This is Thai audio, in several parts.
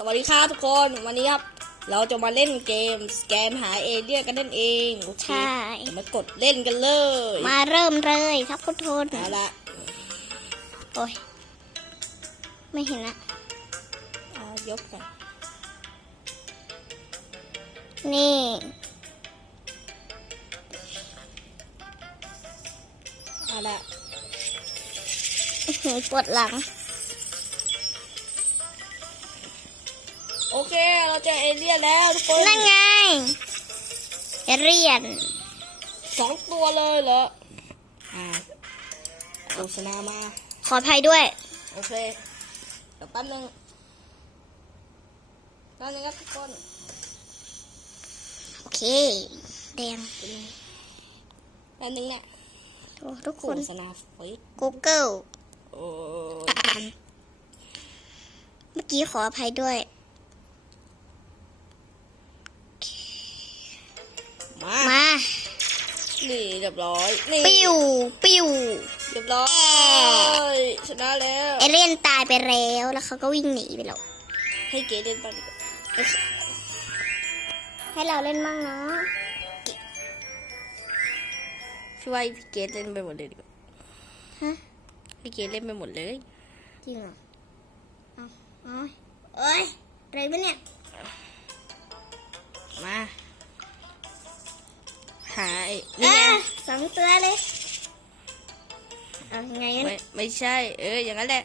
สวัสดีครับทุกคนวันนี้ครับ เราจะมาเล่นเกมสแกมหาเอเลี่ยนกันนั่นเองโอเคใช่เดี๋ยวมากดเล่นกันเลยมาเริ่มเลยครับคุณทุนเอาละโอ้ยไม่เห็นละเอายกกันนี่ เอาละอื้อหือปวดหลัง อเค เราเจอเอเลี่ยนแล้วทุกคนนั่นไงเรียนสองตัวเลยเหรออ่าโฆษณามา ขออภัยด้วย โอเค เดี๋ยวแป๊บนึงแป๊บนึงครับทุกคน โอเค แดงแป๊บนึงเนี่ยโอ้ทุกโฆคนษณาเฟซ Google โอ้ยอ่านเมื่อกี้ขออภัยด้วย นี่เรียบร้อยนี่ปิ้วปิ้วเรียบร้อยชนะแล้วเอเลียนตายไปแล้วแล้วเขาก็วิ่งหนีไปแล้วให้เกดเล่นบ้างดีกว่าให้เราเล่นบ้างเนาะพี่ว่าพี่เกดเล่นไปหมดเลยดีกว่าฮะพี่เกดเล่นไปหมดเลยจริงเหรอเอาเอาเอ้ยอะไรปะเนี่ยมา หาไอ้นี่ไงอะสองตัวเลยเอาไงงั้นไม่ไม่ใช่ เออ อย่างนั้นแหละ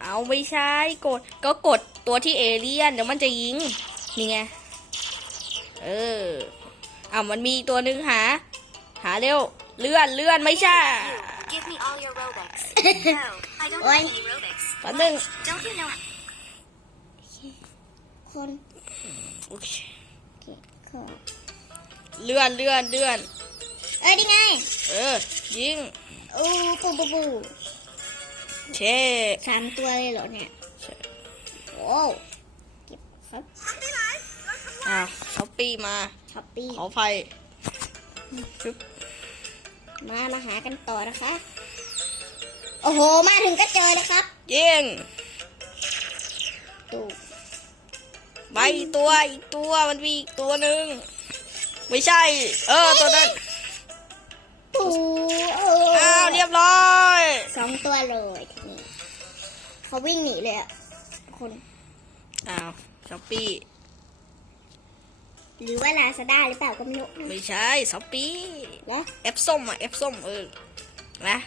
เอาไม่ใช่กด ก็กดตัวที่เอเลี่ยนเดี๋ยวมันจะยิง นี่ไง เอออ่ามันมีตัวหนึ่งหา หาเร็ว เลื่อนเลื่อนไม่ใช่ Give me all your Robux. no, I don't Oi. have any Robux. แป๊บนึง Don't you know? คนโอเคเก็บของ เลื่อนเลื่อนเลื่อน เอ้ยนี่ไง เออ ยิงอู้ปูปูปูเชสามตัวเลยเหรอเนี่ยใช่โอ้เก็บครับอ้าวเขาปีมาช้อปปี้ขอไฟชุบมามาหากันต่อนะคะ โอ้โห มาถึงก็เจอเลยครับ ยิงตูไปอีกตัวอีกตัวมันมีอีกตัวหนึ่ง ไม่ใช่ เออตัวนั้นปูเออ้าวเรียบร้อยสองตัวเลยทีนี้เขาวิ่งหนีเลยอะคนอ้าวช้อปปี้หรือว่าลาซาด้าหรือเปล่าก็ไม่รู้ไม่ใช่ช้อปปี้แล้วแอปส้มอะแอปส้มเออนะ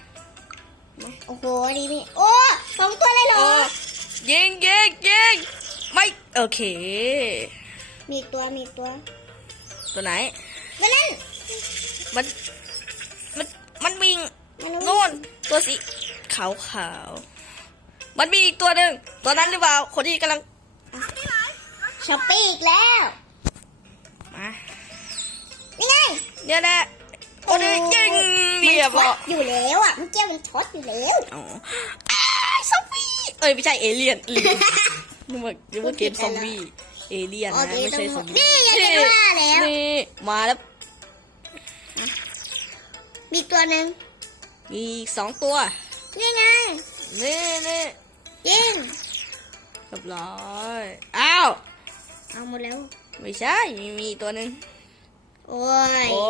มาโอ้โหดีนี่โอ้สองตัวเลยเหรเอออยิงยิงยิงไม่โอเค มีอีกตัวมีอีกตัว ตัวไหนนั่นนั่นมัน มัน มันวิ่งมันนู่น ตัวสีขาวขาวๆมันมีอีกตัวหนึ่ง ตัวนั้นหรือเปล่า คนที่กำลังช้อปปี้อีกแล้ว มา นี่ไงเนี่ยแหละคนนี้ยิงมันเรียบช็ร้ออตยอยู่แล้วอะเมื่อกี้มันช็อตอยู่แล้วอ๋ออ้ายซอมบี้ เอ้ยไม่ใช่เอเลี่ยนลืมนึกว่านึกว่าเกมซอมบี้ เอเลี่ยนโอนะเคไม่ใช่ซอมบี้นี่ไงจะว่าแล้วนี่มาแล้ว มีอีกตัวหนึ่งมีอีกสองตัว นี่ไง นี่นี่ยิงเรียบร้อยอ้าวเอาหมดแล้ว ไม่ใช่ มีมีตัวหนึ่งโอ้ย โอ้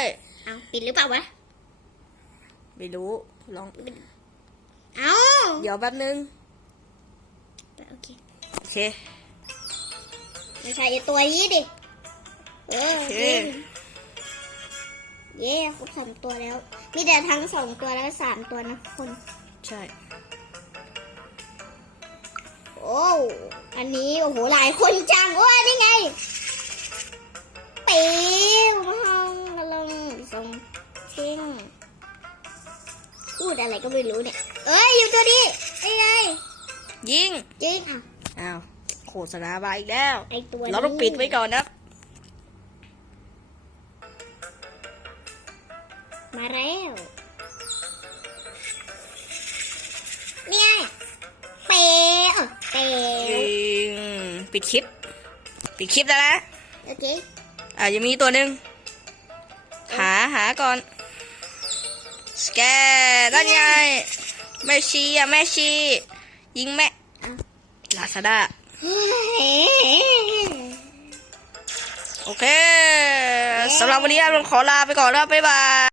ย เอาปิดหรือเปล่าวะ ไม่รู้ ลอง เอาเดี๋ยวแป๊บนึง โอเค โอเค ไม่ใช่ไอ้ตัวนี้ดิ เออโอเคยิงเย้ครบสามตัวแล้ว มีแต่ทั้งสองตัวแล้วก็สามตัวนะคน ใช่ โอ้อันนี้โอ้โหหลายคนจังว่านี่ไงปิวมาห้องกำลังส่งชิงพูดอะไรก็ไม่รู้เนี่ย เอ้ยอยู่ตัวนี้ไอ้ไงยิงจริงอะอ้าว โฆษณามาอีกแล้ว ไอตัวนี้เราต้องปิดไว้ก่อนนะ มาแล้วนี่ไงเปย์อะเปย์ยิงปิดคลิป ปิดคลิปแล้วนะโอเค อะยังมีตัวหนึ่งหาหาก่อน สแกนนั่นไงแม่ชีอะแม่ชี ยิงแม่อะลาซาด้า โอเคสำหรับวันนี้เราขอลาไปก่อนแล้วบ๊ายบาย